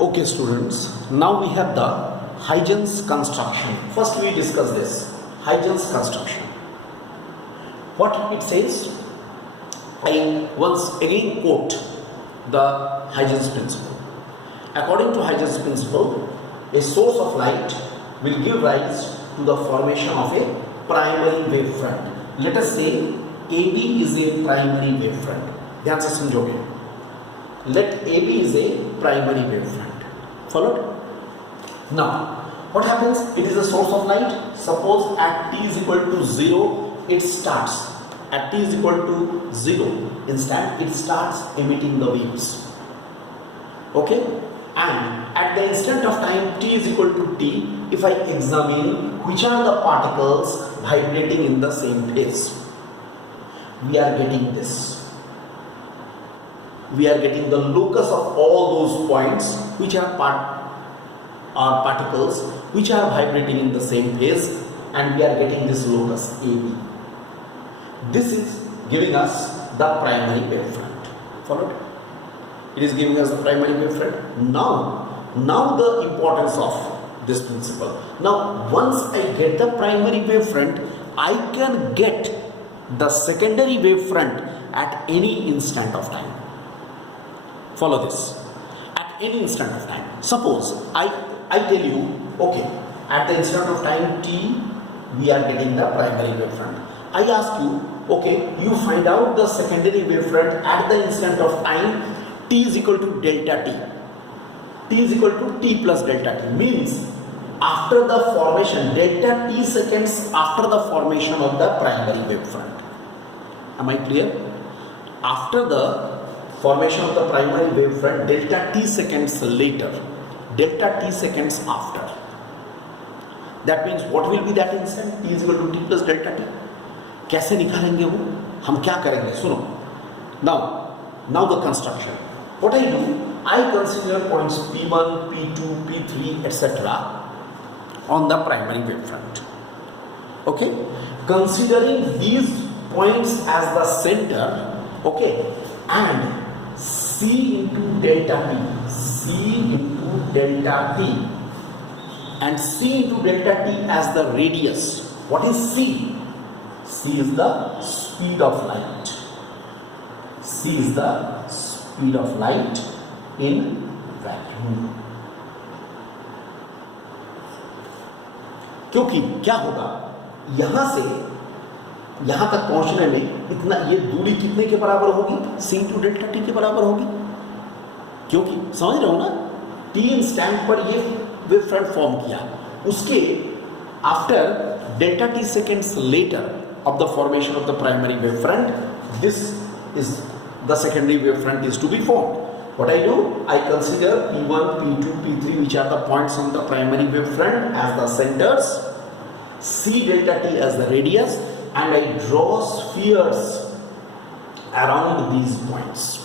Okay, students, now we have the Huygens construction. First we discuss this Huygens construction. What it says, I once again quote the Huygens principle. According to Huygens principle, a source of light will give rise to the formation of a primary wavefront. Let us say AB is a primary wavefront. ध्यान से समझोगे. Let AB is a primary wavefront. Followed? Now, what happens? It is a source of light. Suppose at t is equal to 0, it starts. At t is equal to 0 instant, it starts emitting the waves. Okay? And at the instant of time t is equal to t, if I examine which are the particles vibrating in the same phase, we are getting this. We are getting the locus of all those points which are particles which are vibrating in the same phase, and we are getting this locus AB. This is giving us the primary wavefront. Followed? It is giving us the primary wavefront. Now the importance of this principle. Now once I get the primary wavefront, I can get the secondary wavefront at any instant of time. Follow this. At any instant of time. Suppose I tell you, okay, at the instant of time t, we are getting the primary wavefront. I ask you, okay, you find out the secondary wavefront at the instant of time t is equal to delta t. T is equal to t plus delta t. Means after the formation, delta t seconds after the formation of the primary wavefront. Am I clear? After the formation of the primary wavefront, delta t seconds later, delta t seconds after. That means what will be that instant? T is equal to t plus delta t. कैसे निकालेंगे वो? हम क्या करेंगे? सुनो. Now the construction. What I do, I consider points P1, P2, P3, etc. on the primary wavefront. Okay? Considering these points as the center, okay, and C into delta t, C into delta t, and C into delta t as the radius. What is C? C is the speed of light. C is the speed of light in vacuum. क्योंकि क्या होगा, यहां से यहां तक पहुंचने में इतना, ये दूरी कितने के बराबर होगी? C इंटू डेल्टा टी के बराबर होगी. क्योंकि समझ रहे हो ना, टी इंस्टेंट पर ये वेवफ्रंट फॉर्म किया, उसके after delta T seconds later of the formation of the primary wavefront, this is the secondary wavefront is to be formed. What I do, I consider P1, P2, P3, which are the points on the primary wavefront as the centers, C delta t as the radius, and I draw spheres around these points.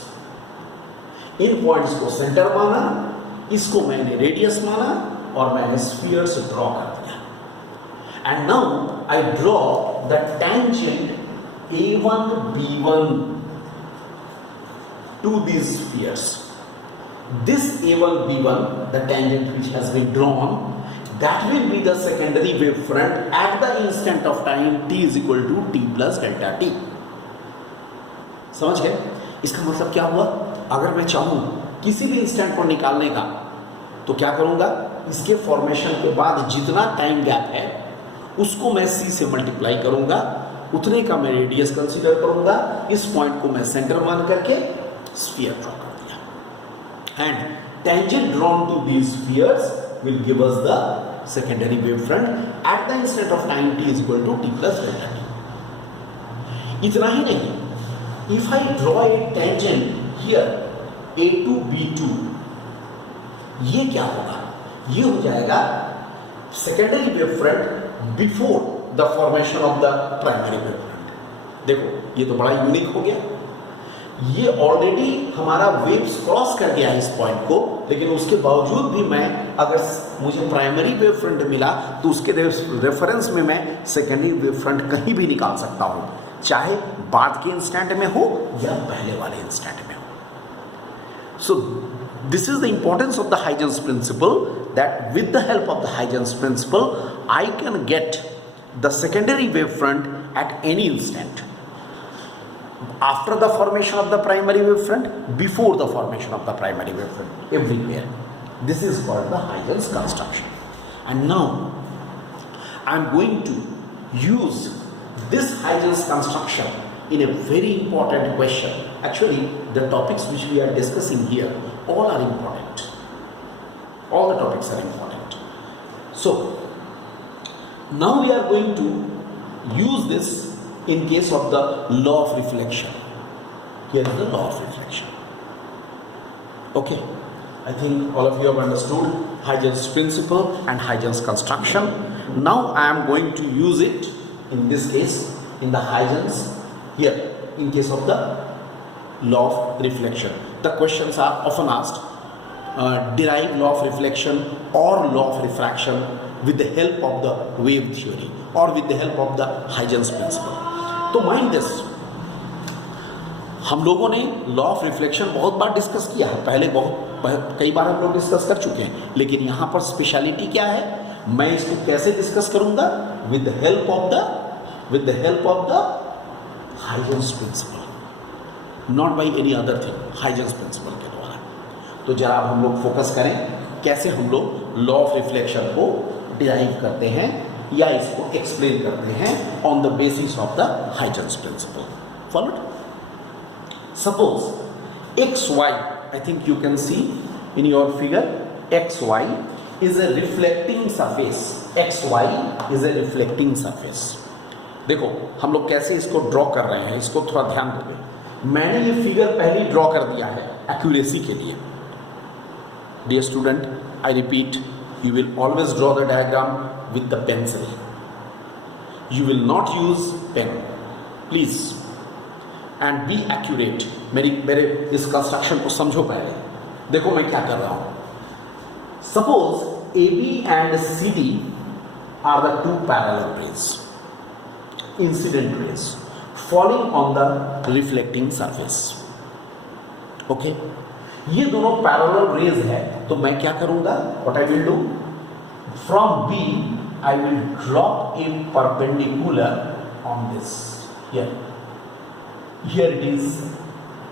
In points को center माना, इसको मैंने radius माना, और मैंने spheres draw कर दिया. And now I draw the tangent A1 B1 to these spheres. This A1 B1, the tangent which has been drawn, that will be the secondary wavefront at the instant of time t is equal to t plus delta t. समझ गए? इसका मतलब क्या हुआ? अगर मैं चाहूं किसी भी इंस्टेंट को निकालने का, तो क्या करूंगा? इसके फॉर्मेशन के बाद जितना टाइम गैप है उसको मैं c से मल्टीप्लाई करूंगा, उतने का मैं रेडियस कंसीडर करूंगा, इस पॉइंट को मैं सेंटर मान करके स्फीयर ड्रॉ कर दिया. And tangent drawn to these spheres will give us the secondary wavefront at the instant of time t is equal to t plus delta t. इतना ही नहीं, if I draw a tangent here a2 b2, ये क्या होगा? ये हो जाएगा secondary wavefront before the formation of the primary wavefront. देखो, ये तो बड़ा यूनिक हो गया. ये ऑलरेडी हमारा वेव्स क्रॉस कर गया इस पॉइंट को, लेकिन उसके बावजूद भी मैं, अगर मुझे प्राइमरी वेवफ्रंट मिला तो उसके रेफरेंस में मैं सेकेंडरी वेवफ्रंट कहीं भी निकाल सकता हूं, चाहे बाद के इंस्टेंट में हो या पहले वाले इंस्टेंट में हो. सो this is the importance of the Huygens principle, that with the help of the Huygens principle I can get the secondary wavefront at any instant, after the formation of the primary wavefront, before the formation of the primary wavefront, everywhere. This is called the Huygens construction. And now I am going to use this Huygens construction in a very important question. Actually, the topics which we are discussing here, all are important. All the topics are important. So, now we are going to use this in case of the law of reflection. Here is the law of reflection. Okay, I think all of you have understood Huygens principle and Huygens construction. Now I am going to use it in this case in the Huygens here in case of the law of reflection. The questions are often asked, derive law of reflection or law of refraction with the help of the wave theory or with the help of the Huygens principle. तो mind this, हम लोगों ने law of reflection बहुत बार discuss किया है, पहले कई बार हम लोग डिस्कस कर चुके हैं, लेकिन यहाँ पर स्पेशलिटी क्या है, मैं इसको कैसे डिस्कस करूंगा, with the help of the Huygens principle, not by any other thing, Huygens principle के द्वारा. तो जरा अब हम लोग फोकस करें कैसे हम लोग लॉ ऑफ रिफ्लेक्शन को डिराइव करते हैं या इसको एक्सप्लेन करते हैं on the basis of the Huygens principle. Followed. Suppose XY, I think you can see in your figure, XY is a reflecting surface. XY is a reflecting surface. देखो हम लोग कैसे इसको ड्रॉ कर रहे हैं, इसको थोड़ा ध्यान दोगे. मैंने ये फिगर पहले ड्रॉ कर दिया है एक्यूरेसी के लिए. Dear student, I repeat, you will always draw the diagram with the pencil. You will not use pen, please, and be accurate. मेरे इस कंस्ट्रक्शन को समझो पहले. देखो मैं क्या कर रहा हूं. Suppose AB and CD are the two parallel rays, incident rays, falling on the reflecting surface. Okay? ये दोनों पैरेलल रेज है, तो मैं क्या करूंगा, what I will do, from B I will drop a perpendicular on this here it is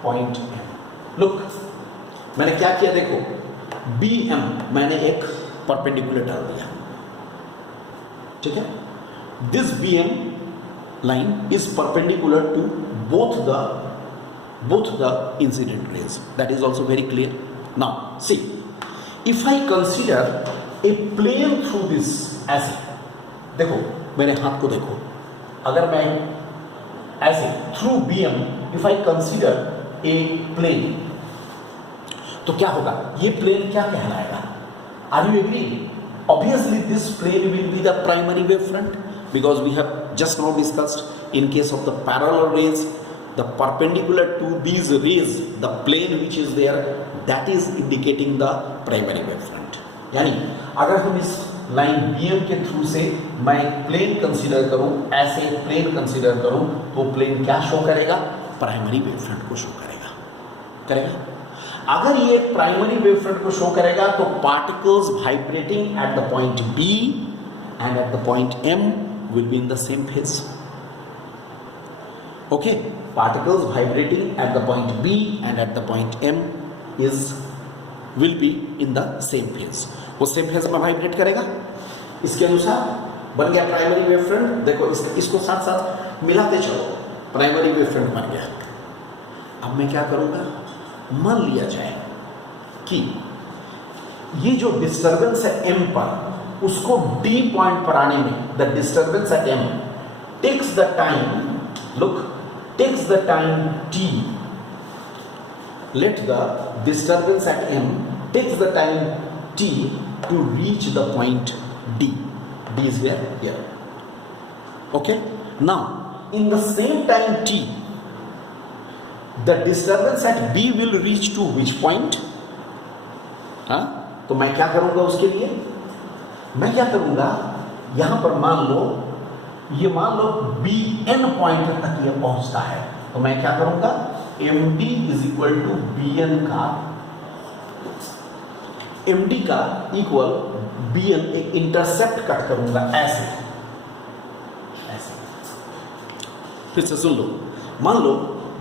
point M. Look, मैंने क्या किया, देखो बी एम मैंने एक परपेंडिकुलर डाल दिया, ठीक है. This B M line is perpendicular to both the incident rays. That is also very clear. Now see, if I consider a plane through this ऐसे, देखो मेरे हाथ को देखो, अगर मैं ऐसे through BM if I consider a plane, तो क्या होगा, ये plane क्या कहलाएगा? Are you agree? Obviously this plane will be the primary wavefront, because we have just now discussed in case of the parallel rays, the perpendicular to these rays, the plane which is there, that is indicating the primary wavefront. यानी अगर हम इस line BM के through से मैं plane consider करूं, ऐसे plane consider करूं, तो प्लेन क्या शो करेगा, प्राइमरी वेवफ्रंट को शो करेगा. अगर ये प्राइमरी वेवफ्रंट को शो करेगा तो particles vibrating at the point B and at the point M will be in the same phase. Okay, particles vibrating at the point B and at the point M will be in the same phase. वो same phase में vibrate करेगा. इसके अनुसार बन गया primary wavefront. देखो इसको साथ साथ मिलाते चलो, प्राइमरी वेवफ्रंट बन गया. अब मैं क्या करूंगा, मान लिया जाए कि ये जो डिस्टर्बेंस है M पर, उसको D पॉइंट पर आने में, the disturbance at M takes the time, look, takes the time T. Let the disturbance at M takes the time T to reach the point D. D is here. Okay. Now, in the same time T, the disturbance at B will reach to which point? तो मैं क्या करूंगा उसके लिए, मैं क्या करूंगा, यहां पर मान लो BN पॉइंट तक ये पहुंचता है, तो मैं क्या करूंगा, MD is equal to BN का एम डी का इक्वल बी एन, एक इंटरसेप्ट कट करूंगा ऐसे ऐसे। फिर से सुन लो, मान लो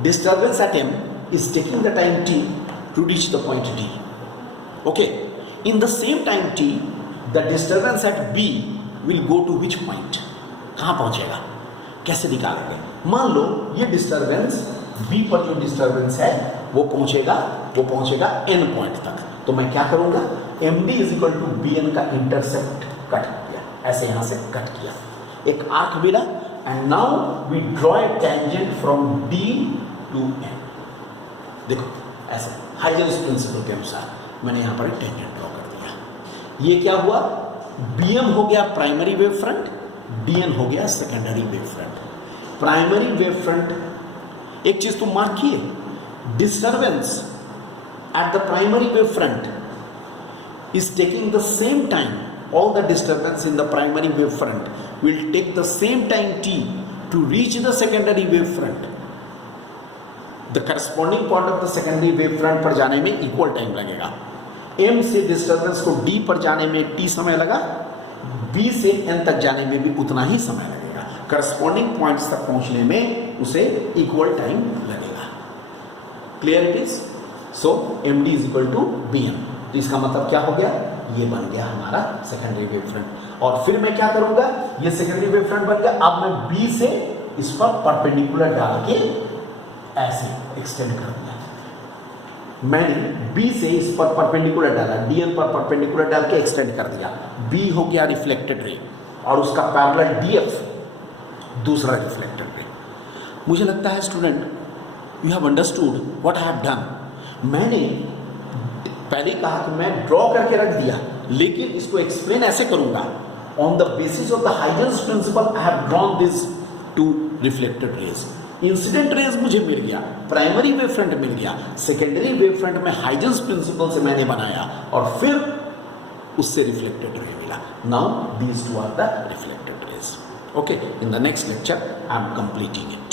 disturbance at M is taking the time T to reach the point D. Okay, in the same time T the disturbance at B will go to which point, कहां पहुंचेगा, कैसे निकालेंगे? मान लो ये डिस्टर्बेंस बी पर जो डिस्टर्बेंस है वो पहुंचेगा एन पॉइंट तक। तो मैं क्या करूंगा, M D is equal to B N का इंटरसेप्ट कट किया, ऐसे यहां से कट किया, एक आर्क मिला, and now we draw a tangent from D to N. देखो ऐसे हाइजेंस प्रिंसिपल के अनुसार मैंने यहां पर एक टेंजेंट ड्रॉ कर दिया। ये क्या हुआ, बी एम हो गया primary wave front, D N हो गया secondary wave front. Primary wave front, एक चीज तुम मार्क किए, disturbance at the primary wave front is taking the same time, all the disturbance in the primary wave front will take the same time t to reach the secondary wave front. The corresponding point of the secondary wave front पर जाने में equal time लगेगा। m से disturbance को d पर जाने में t समय लगा, b से n तक जाने में भी उतना ही समय लगेगा। corresponding points तक पहुंचने में उसे equal time लगेगा। Clear it is? So M D is equal to B M. तो इसका मतलब क्या हो गया, ये बन गया हमारा सेकेंडरी वेव फ्रंट। और फिर मैं क्या करूंगा, ये सेकेंडरी वेव फ्रंट बन गया, अब मैं बी से इस पर परपेंडिकुलर डाल के ऐसे एक्सटेंड कर दिया। मैंने बी से इस पर परपेंडिकुलर डाला, डी एन पर परपेंडिकुलर डाल के एक्सटेंड कर दिया। बी हो गया रिफ्लेक्टेड रे और उसका पैरेलल डी एफ दूसरा रिफ्लेक्टेड रे। मुझे लगता है student you have understood what I have done. मैंने पहले कहा कि मैं ड्रॉ करके रख दिया, लेकिन इसको एक्सप्लेन ऐसे करूंगा, on the basis of the Huygens principle I have drawn this two reflected rays. Incident rays मुझे मिल गया, प्राइमरी वेव फ्रंट मिल गया, सेकेंडरी वेव फ्रंट में हाइजेंस प्रिंसिपल से मैंने बनाया और फिर उससे रिफ्लेक्टेड रे मिला। Now these two are the reflected rays. Okay, in the next lecture I am completing it.